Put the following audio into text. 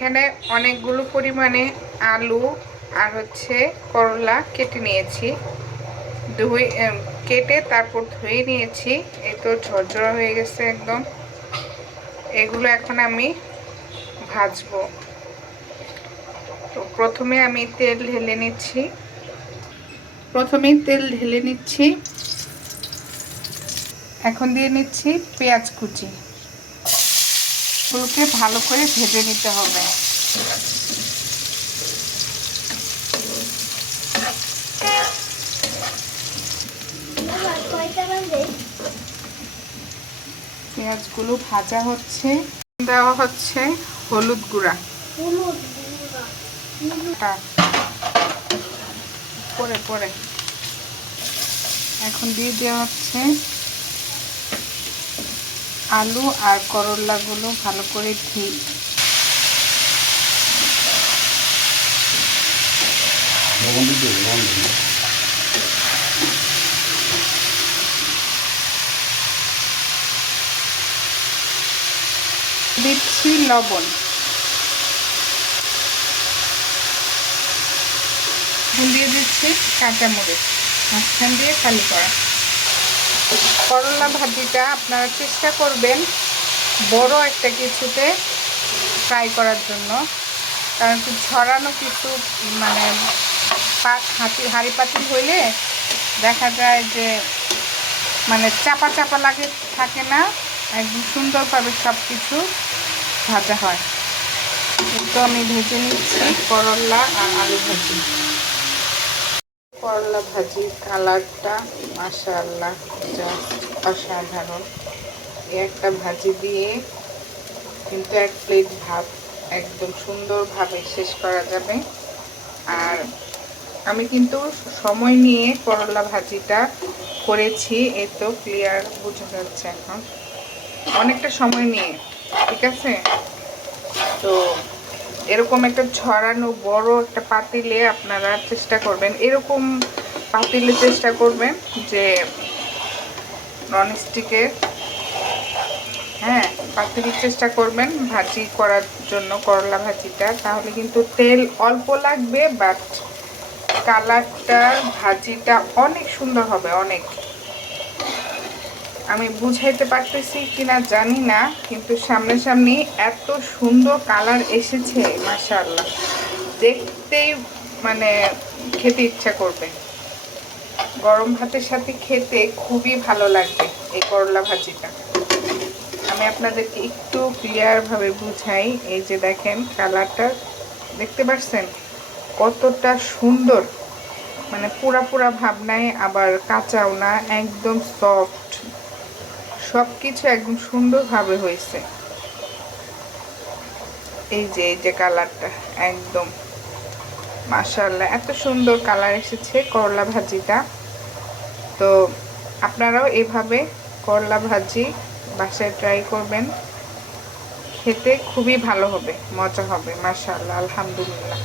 এখানে অনেকগুলো পরিমাণে আলু আর হচ্ছে করলা কেটে নিয়েছি। ধুয়ে কেটে তারপর ধুয়ে নিয়েছি। এই তো ঝরঝরা হয়ে গেছে একদম। এগুলো এখন আমি ভাজবো। তো প্রথমে আমি তেল ঢেলে নিচ্ছি। প্রথমেই তেল ঢেলে নিচ্ছি। এখন দিয়ে নিচ্ছি পেঁয়াজ কুচি। এগুলোকে ভালো করে ভেজে নিতে হবে। পেঁয়াজগুলো ভাজা হচ্ছে, দেওয়া হচ্ছে হলুদ গুঁড়া। পরে পরে। এখন দিয়ে দেওয়া হচ্ছে আলু আর করলাগুলো ভালো করে ধুই। দিচ্ছি লবণ। দিয়ে দিচ্ছি কাঁচামরিচ। মাঝখান দিয়ে খালি করা। করলা ভাজিটা আপনারা চেষ্টা করবেন বড় একটা কিছুতে ফ্রাই করার জন্য। কারণ কি ছড়ানো কিছু মানে পাত হাতি, হাঁড়ি পাতিল হইলে দেখা যায় যে মানে চাপা চাপা লাগে, থাকে না। একদম সুন্দরভাবে সব কিছু ভাজা হয়। একটু আমি ভেজে নিচ্ছি করলা আর আলু ভাজি। করলা ভাজি, কালারটা মাশাআল্লাহ জাস্ট অসাধারণ। একটা ভাজি দিয়ে কিন্তু এক প্লেট ভাত একদম সুন্দরভাবে শেষ করা যাবে। আর আমি কিন্তু সময় নিয়ে করলা ভাজিটা করেছি এই তো ক্লিয়ার বোঝা যাচ্ছে এখন। অনেকটা সময় নিয়ে, ঠিক আছে? তো এরকম একটা ছড়ানো বড় একটা পাতিলে আপনারা চেষ্টা করবেন। এরকম পাতিলে চেষ্টা করবেন যে ননস্টিকের হ্যাঁ পাতিলের চেষ্টা করবেন ভাজি করার জন্য করলা ভাজিটা। তাহলে কিন্তু তেল অল্প লাগবে বাট কালারটা ভাজিটা অনেক সুন্দর হবে, অনেক। আমি বুঝাইতে পারতেছি কিনা জানি না, কিন্তু সামনাসামনি এত সুন্দর কালার এসেছে, মাশাআল্লাহ। দেখতেই মানে খেতে ইচ্ছা করবে। গরম ভাতের সাথে খেতে খুবই ভালো লাগবে এই করলা ভাজিটা। আমি আপনাদেরকে একটু ক্লিয়ারভাবে বুঝাই, এই যে দেখেন কালারটা, দেখতে পাচ্ছেন কতটা সুন্দর। মানে পুরা পুরা ভাব নাই আবার কাঁচাও না, একদম সফট সব কিছু একদম সুন্দরভাবে হয়েছে। এই যে এই যে কালারটা, একদম। মাশাআল্লাহ, এত সুন্দর কালার এসেছে করলা ভাজিটা। তো আপনারাও এভাবে করলা ভাজি বাসায় ট্রাই করবেন। খেতে খুবই ভালো হবে, মজা হবে, মাশাআল্লাহ, আলহামদুলিল্লাহ।